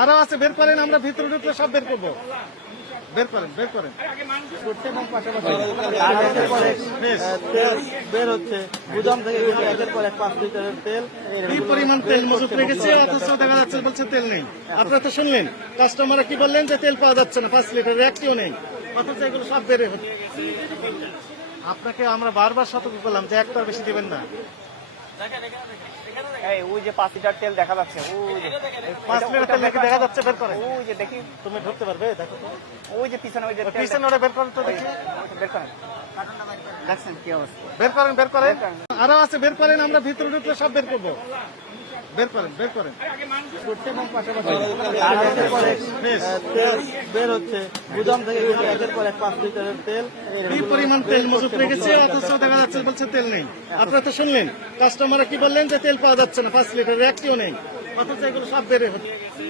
আরো আছে, বের করেন, আমরা ভিতরে ঢুকলে সব বের করবো। বের করেন, বের করেন। এবং পাশাপাশি তেল বের হচ্ছে গুদাম থেকে, কিন্তু একের পর এক 5 লিটারের তেল কি পরিমাণ তেল মজুত রেখেছে, অথচ দেখা যাচ্ছে বলছে তেল নেই। আপনারা তো শুনলেন, কাস্টমাররা কি বললেন যে তেল পাওয়া যাচ্ছে না, 5 লিটারের একটিও নেই, অথচ এগুলো সব বেড়ে হচ্ছে। আপনাকে আমরা বারবার সতর্ক করলাম যে একটার বেশি দিবেন না। ওই যে 5 লিটার তেল দেখা যাচ্ছে, ওই যে 5 লিটার তেল নাকি দেখা যাচ্ছে, বের করে। ওই যে দেখি, তুমি ঢুকতে পারবে? দেখো তো, ওই যে পিছনে, ওই যে পিছনে ওটা বের করেন তো দেখি। বের করেন, দেখছেন কি অবস্থা। বের করেন, বের করেন। আরো আছে, বের করেন, আমরা ভিতরে ঢুকলে সব বের করবো। বের করেন, বের করেন। এবং পাশাপাশি তেল বের হচ্ছে গুদাম থেকে, কিন্তু একের পর এক 5 লিটারের তেল কি পরিমাণ তেল মজুত রেখেছে, অথচ দেখা যাচ্ছে বলছে তেল নেই। আপনারা তো শুনলেন, কাস্টমাররা কি বললেন যে তেল পাওয়া যাচ্ছে না, 5 লিটারের একটিও নেই, অথচ এগুলো সব বেড়ে হচ্ছে।